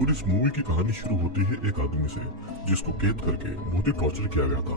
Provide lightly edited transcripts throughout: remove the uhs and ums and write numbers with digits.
और इस मूवी की कहानी शुरू होती है एक आदमी से जिसको कैद करके बहुत ही टॉर्चर किया गया था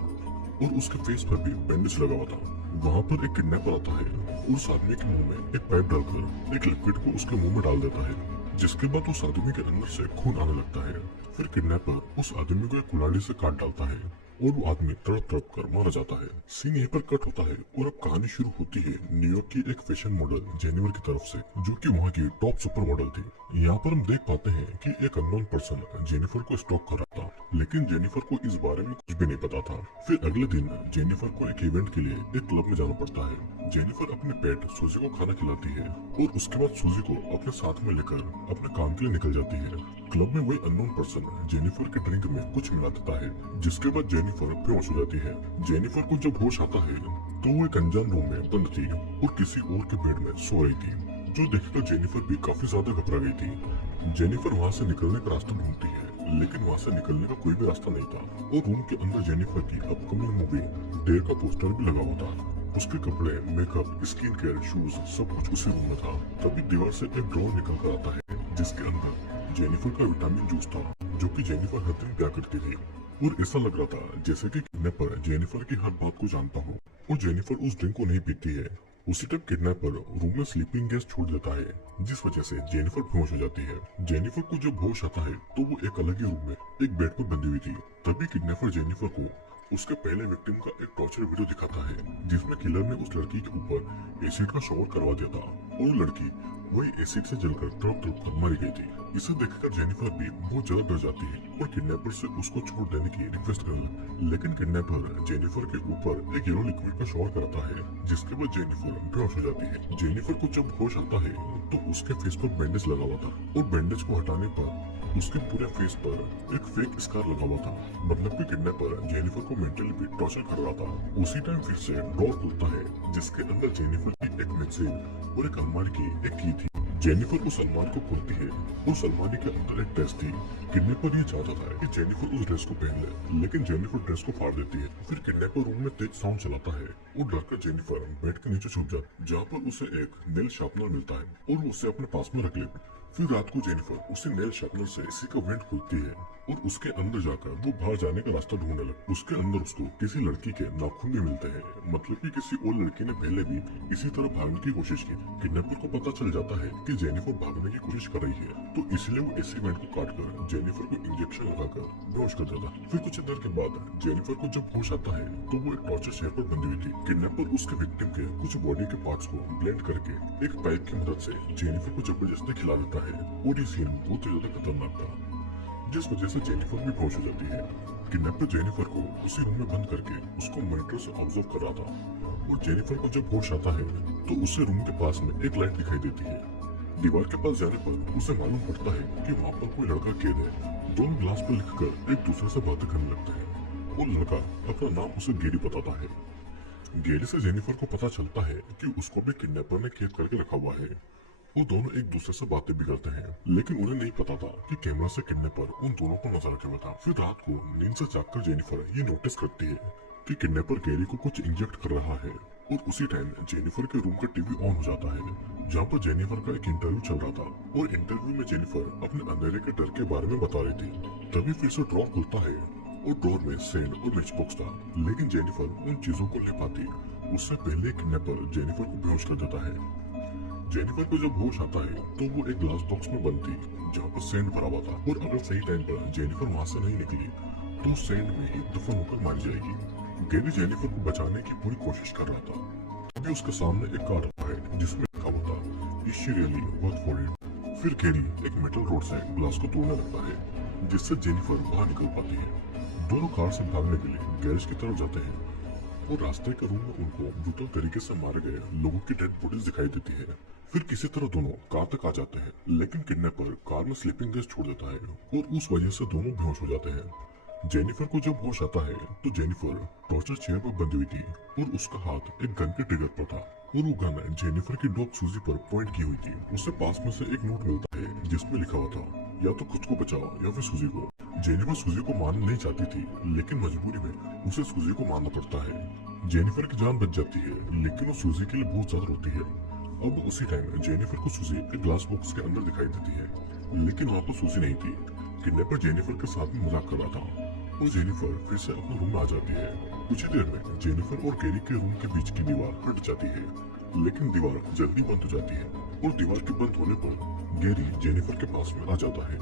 और उसके फेस पर भी बैंडेज लगा हुआ था। वहाँ पर एक किडनैपर आता है और उस आदमी के मुंह में एक पाइप डालकर एक लिक्विड को उसके मुंह में डाल देता है, जिसके बाद उस आदमी के अंदर से खून आने लगता है। फिर किडनैपर उस आदमी को एक कुल्हाड़ी से काट डालता है और वो आदमी तड़प तड़प कर मारा जाता है। सीन यहीं पर कट होता है और अब कहानी शुरू होती है न्यूयॉर्क की एक फैशन मॉडल जेनिफर की तरफ से, जो कि वहाँ की टॉप सुपर मॉडल थी। यहाँ पर हम देख पाते हैं कि एक अननोन पर्सन जेनिफर को स्टॉक कर रहा था, लेकिन जेनिफर को इस बारे में कुछ भी नहीं पता था। फिर अगले दिन जेनिफर को एक इवेंट के लिए एक क्लब में जाना पड़ता है। जेनिफर अपने पेट सूजी को खाना खिलाती है और उसके बाद सूजी को अपने साथ में लेकर अपने काम के लिए निकल जाती है। क्लब में वही अननोन पर्सन जेनिफर के ड्रिंक में कुछ मिला देता है, जिसके बाद जेनिफर बेहोश हो जाती है। जेनिफर को जब होश आता है तो वो एक अनजान रूम में बंद थी और किसी और के बेड में सो रही थी, जो देखकर जेनिफर भी काफी ज्यादा घबरा गई थी। जेनिफर वहाँ से निकलने का रास्ता ढूंढती है, लेकिन वहाँ से निकलने का कोई भी रास्ता नहीं था और रूम के अंदर जेनिफर की अपकमिंग मूवी डेयर का पोस्टर भी लगा हुआ था। उसके कपड़े, मेकअप, स्किन केयर, शूज सब कुछ उसी रूम में था। तभी दीवार से एक ड्रॉर निकल कर आता है, जिसके अंदर जेनिफर का विटामिन जूस था, जो कि जेनिफर हर दिन पिया करती थी। और ऐसा लग रहा था जैसे कि किडनैपर जेनिफर की हर बात को जानता हो और जेनिफर उस ड्रिंक को नहीं पीती है। उसी टाइम किडनैपर रूम में स्लीपिंग गैस छोड़ देता है, जिस वजह से जेनिफर बेहोश हो जाती है। जेनिफर को जब होश आता है तो वो एक अलग ही रूम में एक बेड पर बंधी हुई थी। तभी किडनैपर जेनिफर को उसके पहले विक्टिम का एक टॉर्चर वीडियो दिखाता है, जिसमें किलर ने उस लड़की के ऊपर एसिड का शॉवर करवा दिया था और वो लड़की वही एसिड से जलकर तड़प तड़प कर मारी गई थी। इसे देखकर जेनिफर भी बहुत ज्यादा डर जाती है और किडनैपर से उसको छोड़ देने की रिक्वेस्ट करने लगती है। लेकिन किडनैपर जेनिफर के ऊपर एक येलो लिक्विड का शॉवर करता है, जिसके बाद जेनिफर बेहोश हो जाती है। जेनिफर को जब होश आता है तो उसके फेस पर बैंडेज लगा हुआ था और बैंडेज को हटाने पर उसके पूरे फेस पर एक फेक स्कार लगा हुआ था, मतलब कि किडनैपर जेनिफर को मेंटली भी टॉर्चर कर रहा था। उसी टाइम फिर से ड्रॉर खुलता है, जिसके अंदर जेनिफर की एक मैगजीन और एक अलमारी की एक की थी। जेनिफर उस अलमारी को खोलती है। उस अलमारी के अंदर एक ड्रेस थी। किडनैपर ये चाहता था कि जेनिफर उस ड्रेस को पहन ले, लेकिन जेनिफर ड्रेस को फाड़ देती है। फिर किडनैपर रूम में तेज साउंड चलाता है और डरकर जेनिफर बेड के नीचे छुप जाती है, जहाँ पर उसे एक नेल शार्पनर मिलता है और वो उसे अपने पास में रख लेती है। फिर रात को जेनिफर उसे नेल शार्पनर से इसी का वेंट खोलती है और उसके अंदर जाकर वो बाहर जाने का रास्ता ढूंढने लगती है। उसके अंदर उसको किसी लड़की के नाखून भी मिलते हैं, मतलब कि किसी और लड़की ने पहले भी इसी तरह भागने की कोशिश की। किडनैपर को पता चल जाता है कि जेनिफर भागने की कोशिश कर रही है, तो इसलिए वो इसी वेंट को काटकर जेनिफर को इंजेक्शन लगाकर बेहोश कर देता है। फिर कुछ देर के बाद जेनिफर को जब होश आता है तो वो एक टॉर्चर चेयर पर बंधी हुई थी। किडनैपर उसके विक्टिम के कुछ बॉडी के पार्ट्स को ब्लेंड करके एक पाइप की मदद से जेनिफर को जबरदस्ती खिला देता है और ये सीन बहुत ही ज्यादा खतरनाक था, जिस वजह से जेनिफर भी बेहोश हो जाती है। किडनैपर जेनिफर को उसी रूम में बंद करके उसको मॉनिटर से ऑब्जर्व कर रहा था और जेनिफर को जब होश आता है तो उसे रूम के पास में एक लाइट दिखाई देती है। दीवार के पास जाने पर उसे मालूम पड़ता है कि वहाँ पर कोई लड़का कैद है। दोनों ग्लास पर लिखकर एक दूसरे से बातें करने लगते हैं और लड़का अपना नाम उसे गेरी बताता है। गेरी से जेनिफर को पता चलता है कि उसको भी किडनैपर ने कैद करके रखा हुआ है। वो दोनों एक दूसरे से बातें भी करते हैं, लेकिन उन्हें नहीं पता था कि कैमरा से किडनैपर उन दोनों पर नजर रखे हुआ था। फिर रात को नींद से जागकर जेनिफर ये नोटिस करती है कि किडनैपर गेरी को कुछ इंजेक्ट कर रहा है और उसी टाइम जेनिफर के रूम का टीवी ऑन हो जाता है, जहाँ पर जेनिफर का एक इंटरव्यू चल रहा था और इंटरव्यू में जेनिफर अपने अंधेरे के डर के बारे में बता रही थी। तभी फिर से ड्रॉर खुलता है और ड्रॉर में सैंड और मैच बॉक्स था, लेकिन जेनिफर उन चीजों को ले पाती। उससे पहले किडनैपर जेनिफर को बेहोश कर देता है। जेनिफर को जब होश आता है तो वो एक ग्लास बॉक्स में बंद थी, जहाँ पर सैंड भरा हुआ था और अगर सही टाइम पर जेनिफर वहाँ से नहीं निकली तो सैंड में ही दफन होकर मारी जाएगी। गेरी जेनिफर को बचाने की पूरी कोशिश कर रहा था, तभी उसके सामने एक कार्ड आता है जिसमें लिखा हुआ था, "Is she really worth for it?" फिर गेरी एक मेटल रोड से ग्लास को तोड़ने लगता है, जिससे जेनिफर बाहर निकल पाती है। दोनों कार से भागने के लिए गैरेज की तरफ जाते हैं और रास्ते के रूम में उनको ब्रूटल तरीके से मारे गए लोगों की डेड बॉडीज दिखाई देती है। फिर किसी तरह दोनों कार तक आ जाते हैं, लेकिन किडनैपर कार में स्लीपिंग गैस छोड़ देता है और उस वजह से दोनों बेहोश हो जाते हैं। जेनिफर को जब होश आता है तो जेनिफर टॉर्चर चेयर पर बंधी हुई थी और उसका हाथ एक गन के ट्रिगर पर था और वो गन जेनिफर की डॉग सूजी पर पॉइंट की हुई थी। उससे पास में से एक नोट मिलता है जिसमें लिखा हुआ था, या तो खुद को बचाओ या फिर सूजी को। जेनिफर सूजी को मारना नहीं चाहती थी, लेकिन मजबूरी में उसे सूजी को मारना पड़ता है। जेनिफर की जान बच जाती है, लेकिन वो सूजी के लिए बहुत ज्यादा रोती है। अब उसी टाइम जेनिफर को सूजी एक ग्लास बॉक्स के अंदर दिखाई देती है लेकिन वहाँ पर सूसी नहीं थी। किडनैपर जेनिफर के साथ में मजाक कर रहा था और जेनिफर फिर से अपने रूम में आ जाती है। कुछ ही देर में जेनिफर और गैरी के रूम के बीच की दीवार हट जाती है, लेकिन दीवार जल्दी बंद हो जाती है और दीवार के बंद होने पर गैरी जेनिफर के पास में आ जाता है।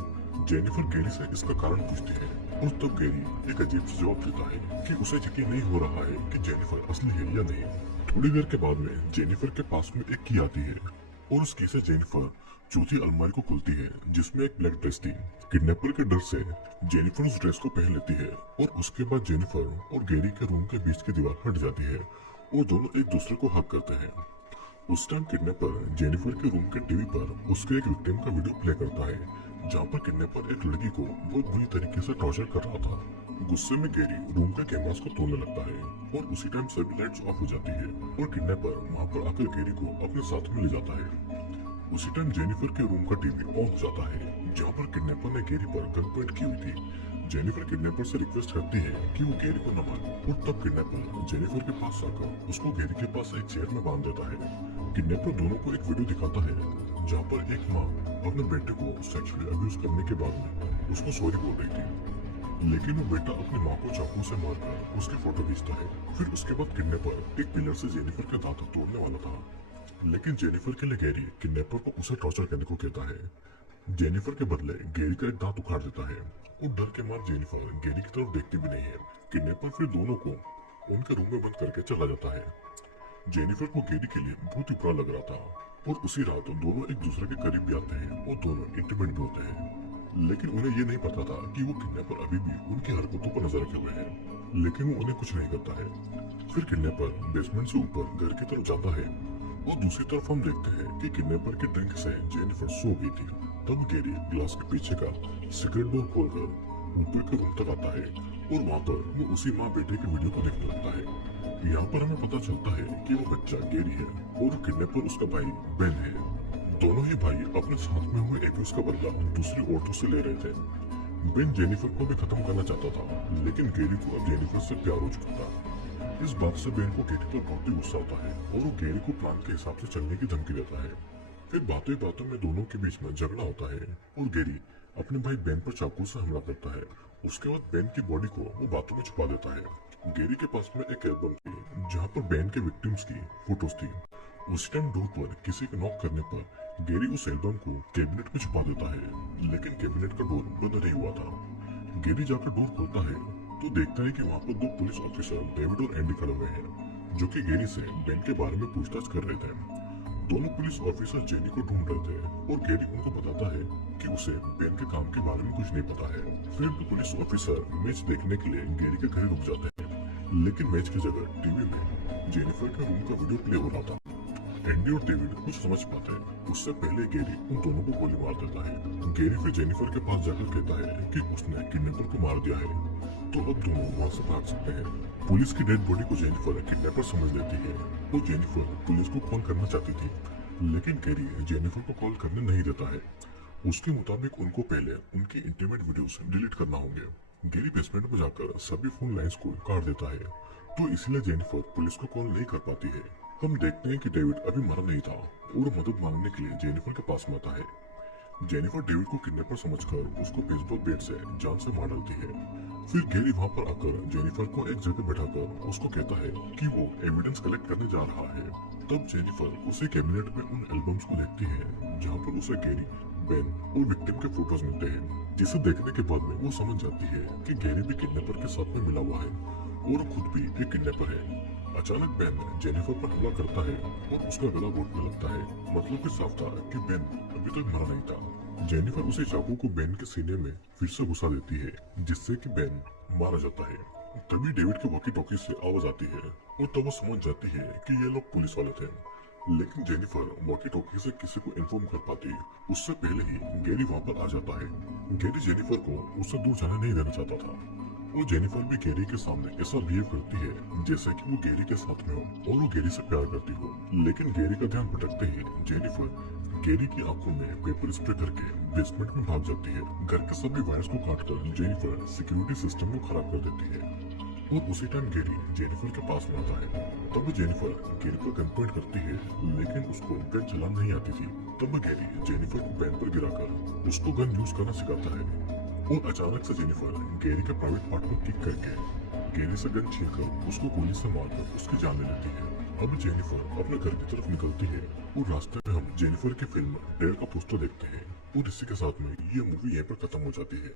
जेनिफर गैरी से इसका कारण पूछती है और तब गैरी एक अजीब सा जवाब देता है कि उसे यकीन नहीं हो रहा है कि जेनिफर असली है या नहीं। थोड़ी देर के बाद में जेनिफर के पास में एक की आती है और उस की से जेनिफर चौथी अलमारी को खुलती है जिसमें एक ब्लैक ड्रेस थी। किडनैपर के डर से जेनिफर उस ड्रेस को पहन लेती है और उसके बाद जेनिफर और गैरी के रूम के बीच की दीवार हट जाती है और दोनों एक दूसरे को हक करते हैं। उस टाइम किडनैपर जेनिफर के रूम के टीवी पर उसके एक विक्टिम का वीडियो प्ले करता है जहाँ पर किडनैपर एक लड़की को बहुत बुरी तरीके से टॉर्चर कर रहा था। गुस्से में गैरी रूम के कैमरास को तोड़ने लगता है और उसी टाइम सभी लाइट्स ऑफ हो जाती है और किडनैपर वहाँ पर आकर गैरी को अपने साथ में ले जाता है। उसी टाइम जेनिफर के रूम का टीवी ऑन हो जाता है जहाँ पर किडनैपर ने गैरी पर गन पॉइंट की हुई थी। जेनिफर किडनैपर से रिक्वेस्ट करती है कि वो गैरी को न मारे और तब किडनैपर जेनिफर के पास आकर उसको गैरी के पास एक चेयर में बांध देता है। किडनैपर दोनों को एक वीडियो दिखाता है जहाँ पर एक माँ अपने बेटे को सेक्सुअली अब्यूज करने के बाद में उसको सॉरी बोल रही थी, लेकिन वो बेटा अपनी माँ को चाकू से मारकर उसकी फोटो खींचता है। फिर उसके बाद किडनैपर एक पिलर से जेनिफर के दांत तोड़ने वाला था, लेकिन जेनिफर के लिए गैरी किडनैपर को उसे टॉर्चर करने को कहता है। जेनिफर के बदले गैरी का एक दांत उखाड़ देता है और डर के मार जेनिफर गैरी की तरफ देखती भी नहीं है। किडनैपर फिर दोनों को उनके रूम में बंद करके चला जाता है। जेनिफर को गैरी के लिए बहुत ही बुरा लग रहा था और उसी रात दोनों एक दूसरे के करीब भी आते हैं और दोनों इंटीमेट भी होते हैं, लेकिन उन्हें ये नहीं पता था कि वो किडनैपर अभी भी उनकी हरकतों पर नजर रखे हुए हैं, लेकिन वो उन्हें कुछ नहीं करता है। फिर किडनैपर बेसमेंट से ऊपर घर की तरफ जाता है और दूसरी तरफ हम देखते हैं कि किडनैपर के ड्रिंक से जेनिफर सो गई थी। तब गैरी ग्लास के पीछे का सीक्रेट डोर खोलकर ऊपर के रूम तक आता है और वहाँ पर वो उसी माँ बेटे के वीडियो को देखने लगता है। यहाँ पर हमें पता चलता है कि वो बच्चा गैरी है और किडनैपर उसका भाई बेन है। दोनों ही भाई अपने साथ में हुए एब्यूज का बदला दूसरी औरतों से ले रहे थे। बेन जेनिफर को भी खत्म करना चाहता था, लेकिन गैरी को अब जेनिफर से प्यार हो चुका था। इस बात से बेन को गैरी पर बहुत ही गुस्सा आता है और वो गैरी को प्लान के हिसाब से चलने की धमकी देता है। फिर बातों बातों में दोनों के बीच में झगड़ा होता है और गैरी अपने भाई बेन पर चाकू से हमला करता है। उसके बाद बेन की बॉडी को वो बातों में छुपा देता है। गैरी के पास में एक एल्बम थी जहाँ पर बेन के विक्टिम्स की फोटोज थी। उस टाइम डोर पर किसी के नॉक करने पर गैरी उस एल्बम को कैबिनेट में छुपा देता है, लेकिन कैबिनेट का डोर बंद नहीं हुआ था। गैरी जाकर डोर खोलता है तो देखता है कि वहाँ पर दो पुलिस ऑफिसर डेविड और एंडी खड़े हुए हैं, जो कि गैरी से बेन के बारे में पूछताछ कर रहे थे। दोनों पुलिस ऑफिसर जेनी को ढूंढ रहे थे और गैरी उनको बताता है कि उसे बेन के काम के बारे में कुछ नहीं पता है। फिर भी पुलिस ऑफिसर मैच देखने के लिए गैरी के घर रुक जाते हैं, लेकिन मैच की जगह टीवी में जेनिफर के रूम का वीडियो प्ले हो रहा था। एंडी और डेविड कुछ समझ पाते हैं, उससे पहले गैरी उन दोनों को गोली मार देता है। गैरी फिर जेनिफर के पास जाकर कहता है कि उसने किडनैपर को मार दिया है, तो अब दोनों वहाँ से भाग सकते हैं। पुलिस की डेड बॉडी को जेनिफर किडनैपर समझ लेती है और जेनिफर पुलिस को कॉल करना चाहती थी, लेकिन गैरी जेनिफर को कॉल करने नहीं देता है। उसके मुताबिक उनको पहले उनकी इंटीमेट वीडियोस डिलीट करना होंगे। गैरी बेसमेंट में जाकर सभी फोन लाइंस को काट देता है, तो इसलिए जेनिफर पुलिस को कॉल नहीं कर पाती है। हम देखते हैं कि डेविड अभी मरा नहीं था और मदद मांगने के लिए जेनिफर के पास में आता है। जेनिफर डेविड को किडनैपर समझकर उसको बेसबॉल बैट से जान से मार डालती है। फिर गैरी वहाँ पर आकर जेनिफर को एक जगह बैठाकर उसको कहता है कि वो एविडेंस कलेक्ट करने जा रहा है। तब जेनिफर उसी कैबिनेट में उन एल्बम्स को देखती है जहाँ पर उसे गैरी, बेन और विक्टिम के फोटोज मिलते हैं, जिसे देखने के बाद में वो समझ जाती है कि गैरी भी किडनैपर के साथ में मिला हुआ है और खुद भी एक किडनैपर है। अचानक बेन जेनिफर पर हमला करता है और उसका गला घोटने लगता है। मतलब कि साफ था कि बेन अभी तक मरा नहीं था। जेनिफर उसे चाकू को बेन के सीने में फिर से घुसा देती है, जिससे कि बेन मारा जाता है। तभी डेविड के वॉकी टॉकी से आवाज आती है और तब वो समझ जाती है कि ये लोग पुलिस वाले थे, लेकिन जेनिफर वॉकी टॉकी से किसी को इन्फॉर्म कर पाती उससे पहले ही गैरी वहाँ पर आ जाता है। गैरी जेनिफर को उससे दूर जाने नहीं देना चाहता था और जेनिफर भी गैरी के सामने ऐसा बिहेव करती है जैसे कि वो गैरी के साथ में हो और वो गैरी से प्यार करती हो। लेकिन गैरी का ध्यान भटकते ही जेनिफर गैरी की आंखों में पेपर स्प्रे करके बेसमेंट में भाग जाती है। घर के सभी वायर्स को काटकर जेनिफर सिक्योरिटी सिस्टम को खराब कर देती है। और उसी टाइम गैरी जेनिफर के पास में आता है। तब जेनिफर गैरी पर गन पॉइंट करती है, लेकिन उसको गन चलाना नहीं आती थी। तब गैरी जेनिफर को पैन पर गिराकर उसको गन यूज करना सिखाता है और अचानक से जेनिफर गैरी का प्राइवेट पार्ट को किक करके गैरी से गन छीनकर उसको गोली से मारकर उसकी जान ले लेती है। अब जेनिफर अपने घर की तरफ निकलती है और रास्ते में हम जेनिफर की फिल्म डेड का पोस्टर देखते हैं। और इसी के साथ में ये मूवी यहीं पर खत्म हो जाती है।